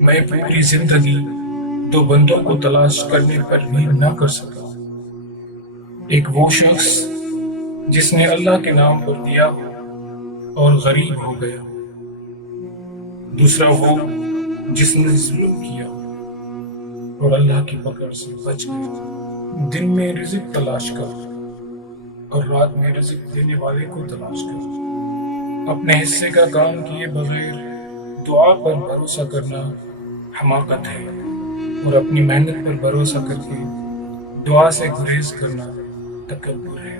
میں پوری زندگی دو بندوں کو تلاش کرنے پر بھی نہ کر سکا، ایک وہ شخص جس نے اللہ کے نام پر دیا اور غریب ہو گیا، دوسرا وہ جس نے ظلم کیا اور اللہ کی پکڑ سے بچ گیا۔ دن میں رزق تلاش کر اور رات میں رزق دینے والے کو تلاش کر۔ اپنے حصے کا کام کیے بغیر دعا پر بھروسہ کرنا حماقت ہے، اور اپنی محنت پر بھروسہ کر کے دعا سے گریز کرنا تکبر ہے۔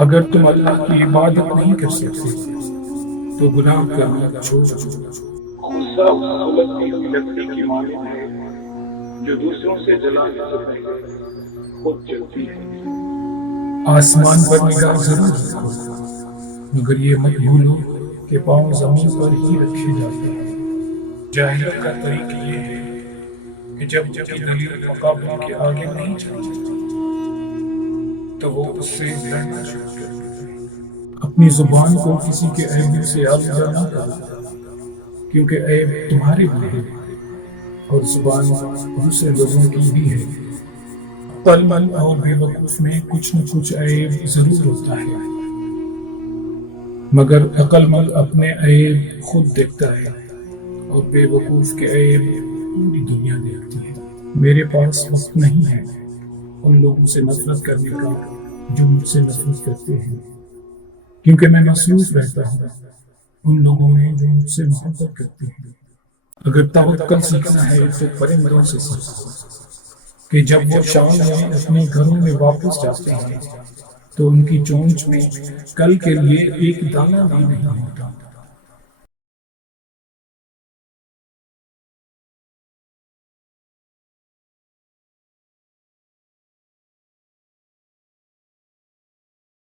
اگر تم اللہ کی عبادت نہیں کر سکتے تو گناہ کرنا چھوڑ دو۔ غصہ اس سلگتی ہوئی لکڑی کی مانند ہے جو دوسروں سے جلا نہیں خود جلتی ہے۔ آسمان پر نگاہ ضرور رکھو، مگر یہ مت بھولو کہ پاؤں زمین پر ہی رکھے جاتے ہیں۔ جاہلیت کا طریق یہ ہے کہ جب ان کی دلیل مقابلے کے آگے نہیں چلتی تو وہ اس سے لڑنا شروع کر دیتے ہیں۔ اپنی زبان کو کسی کے عیب سے آلودہ نہ کرو، کیونکہ عیب تمہارے بھی ہے اور زبان بہت سے لوگوں کی بھی ہے۔ عقل مند اور بے وقوف میں کچھ نہ کچھ عیب ضرور ہوتا ہے، مگر عقل مند اپنے عیب خود دیکھتا ہے اور بے وقوف کے عیب پوری دنیا دیکھتی ہے۔ میرے پاس وقت نہیں ہے ان لوگوں سے نفرت کرنے کا جو مجھ سے نفرت کرتے ہیں، کیونکہ میں مصروف رہتا ہوں ان لوگوں میں جو مجھ سے محبت کرتے ہیں۔ اگر توکل سیکھنا ہے تو پرندوں سے سیکھو کہ جب وہ شام میں اپنے گھروں میں واپس جاتے ہیں تو ان کی چونچ میں کل کے لیے ایک دانہ بھی نہیں ہوتا۔